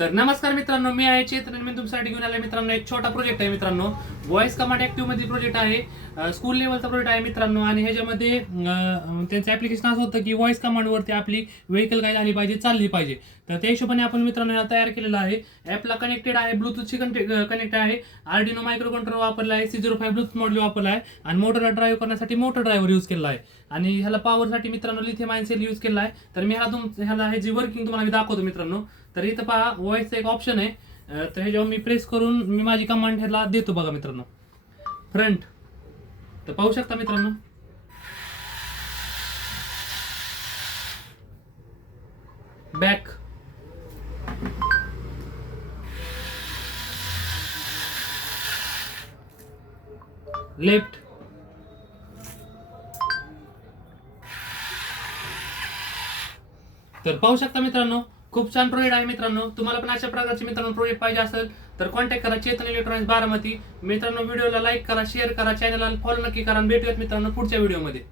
तर नमस्कार मित्रांनो, मी आहे चेतन आणि मी तुमच्यासाठी घेऊन आलोय मित्रांनो एक छोटा प्रोजेक्ट आहे मित्रांनो. व्हॉइस कमांड ऍक्टिव्ह मध्ये प्रोजेक्ट आहे. स्कूल लेवलचा प्रोजेक्ट आहे मित्रांनो. आणि ह्याच्यामध्ये त्यांचं ऍप्लिकेशन असं होतं की व्हॉइस कमांड वरती आपली व्हेकल काय झाली पाहिजे, चालली पाहिजे. तर त्या हिशोबाने आपण मित्रांनो ह्याला तयार केलेला आहे. ऍपला कनेक्टेड आहे, ब्लूटूथची कनेक्ट आहे, आर्डिनो मायक्रो कंट्रोलर वापरला आहे, C05 ब्लूटूथ मॉड्यूल वापरला आहे आणि मोटरला ड्राईव्ह करण्यासाठी मोटर ड्रायव्हर यूज केला आहे. आणि ह्याला पॉवरसाठी मित्रांनो लिथियम आयन सेल यूज केला आहे. तर मी ह्याला ह्याची वर्किंग तुम्हाला मी दाखवतो मित्रांनो. तर इथं पहा व्हॉइसचा एक ऑप्शन आहे. तर ह्याच्यावर मी प्रेस करून मी माझी कमांड ह्याला देतो बघा मित्रांनो. फ्रंट तर पाहू शकता मित्रांनो. बॅक, लेफ्ट, तर पाहू शकता मित्रांनो. खूप छान प्रोजेक्ट आहे मित्रांनो. तुम्हाला पण अशा प्रकारचे मित्रांनो प्रोजेक्ट पाहिजे असेल तर कॉन्टॅक्ट करा चेतन इलेक्ट्रॉनिक्स बारामती. मित्रांनो व्हिडिओला लाईक करा, शेअर करा, चॅनलला फॉलो नक्की करा. भेटूयात मित्रांनो पुढच्या व्हिडिओमध्ये.